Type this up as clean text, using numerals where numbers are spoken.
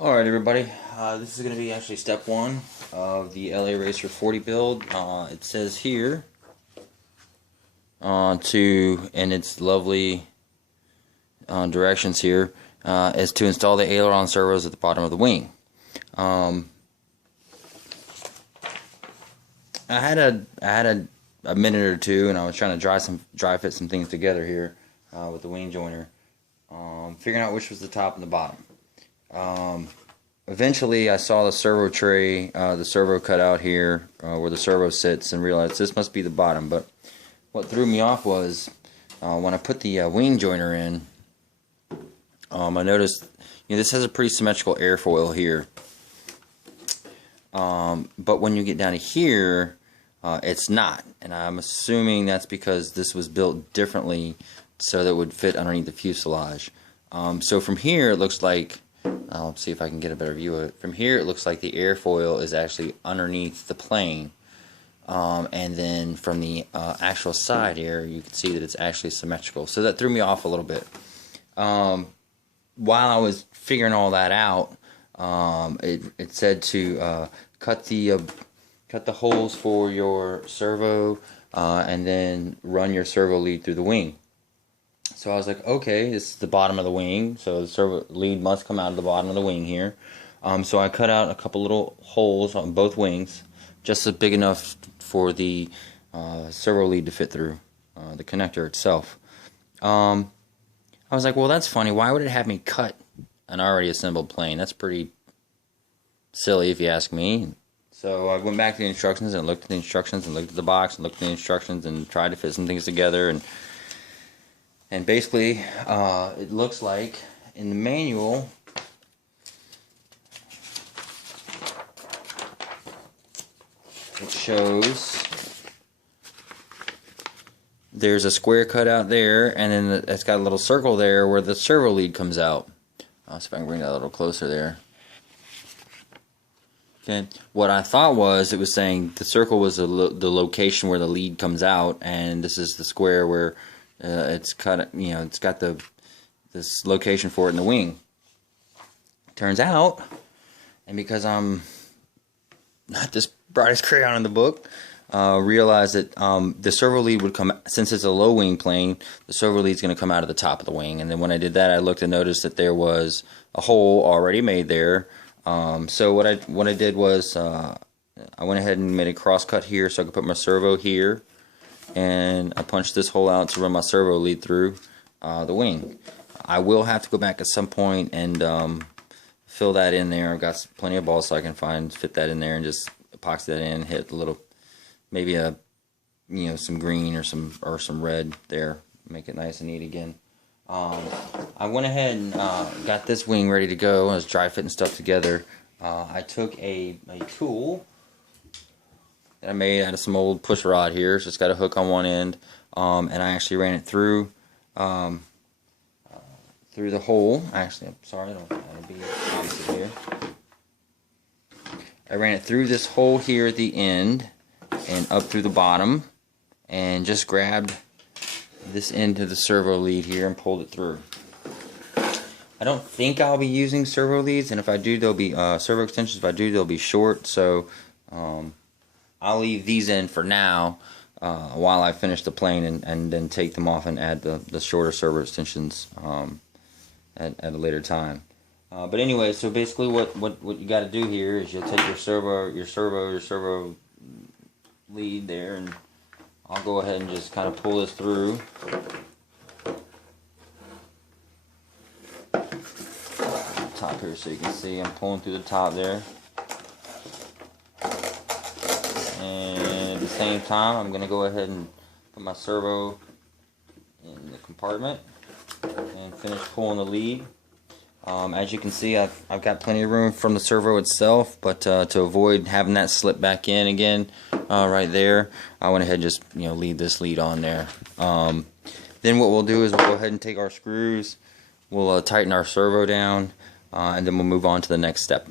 Alright everybody, this is going to be actually step one of the LA Racer 40 build. It says here, in its lovely directions here, is to install the aileron servos at the bottom of the wing. I had a minute or two, and I was trying to dry fit some things together here with the wing joiner, figuring out which was the top and the bottom. Eventually I saw the servo tray, the servo cutout here where the servo sits, and realized this must be the bottom. But what threw me off was when I put the wing joiner in, I noticed this has a pretty symmetrical airfoil here, but when you get down to here, it's not, and I'm assuming that's because this was built differently so that it would fit underneath the fuselage. So from here it looks like, I'll see if I can get a better view of it. From here it looks like the airfoil is actually underneath the plane, and then from the actual side here you can see that it's actually symmetrical. So that threw me off a little bit. While I was figuring all that out, it said to cut the holes for your servo and then run your servo lead through the wing. So I was like, okay, this is the bottom of the wing, so the servo lead must come out of the bottom of the wing here. So I cut out a couple little holes on both wings, just big enough for the servo lead to fit through the connector itself. I was like, well, that's funny. Why would it have me cut an already assembled plane? That's pretty silly if you ask me. So I went back to the instructions and looked at the instructions and looked at the box and looked at the instructions and tried to fit some things together, and basically, it looks like in the manual, it shows there's a square cut out there, and then it's got a little circle there where the servo lead comes out. I'll see if I can bring that a little closer there. Okay. What I thought was, it was saying the circle was the location where the lead comes out, and this is the square where it's cut. It's got this location for it in the wing. Turns out, and because I'm not this brightest crayon in the book, realized that the servo lead would come, since it's a low wing plane, the servo lead is going to come out of the top of the wing. And then when I did that, I looked and noticed that there was a hole already made there. So what I did was I went ahead and made a cross cut here so I could put my servo here, and I punched this hole out to run my servo lead through the wing. I will have to go back at some point and fill that in there. I've got plenty of balls so I can fit that in there and just epoxy that in, hit a little, maybe some green or some red there, make it nice and neat again. I went ahead and got this wing ready to go. I was dry fitting stuff together. I took a tool that I made out of some old push rod here. So it's got a hook on one end, and I actually ran it through the hole. Actually, I'm sorry, that'll be opposite here. I ran it through this hole here at the end and up through the bottom, and just grabbed this end of the servo lead here and pulled it through. I don't think I'll be using servo leads, and if I do, they'll be servo extensions. If I do, they'll be short. So I'll leave these in for now while I finish the plane, and then take them off and add the shorter servo extensions at a later time. But anyway, so basically what you got to do here is you'll take your servo lead there, and I'll go ahead and just kind of pull this through. Top here so you can see I'm pulling through the top there. And at the same time, I'm going to go ahead and put my servo in the compartment and finish pulling the lead. As you can see, I've got plenty of room from the servo itself, but to avoid having that slip back in again right there, I went ahead and just leave this lead on there. Then what we'll do is we'll go ahead and take our screws, we'll tighten our servo down, and then we'll move on to the next step.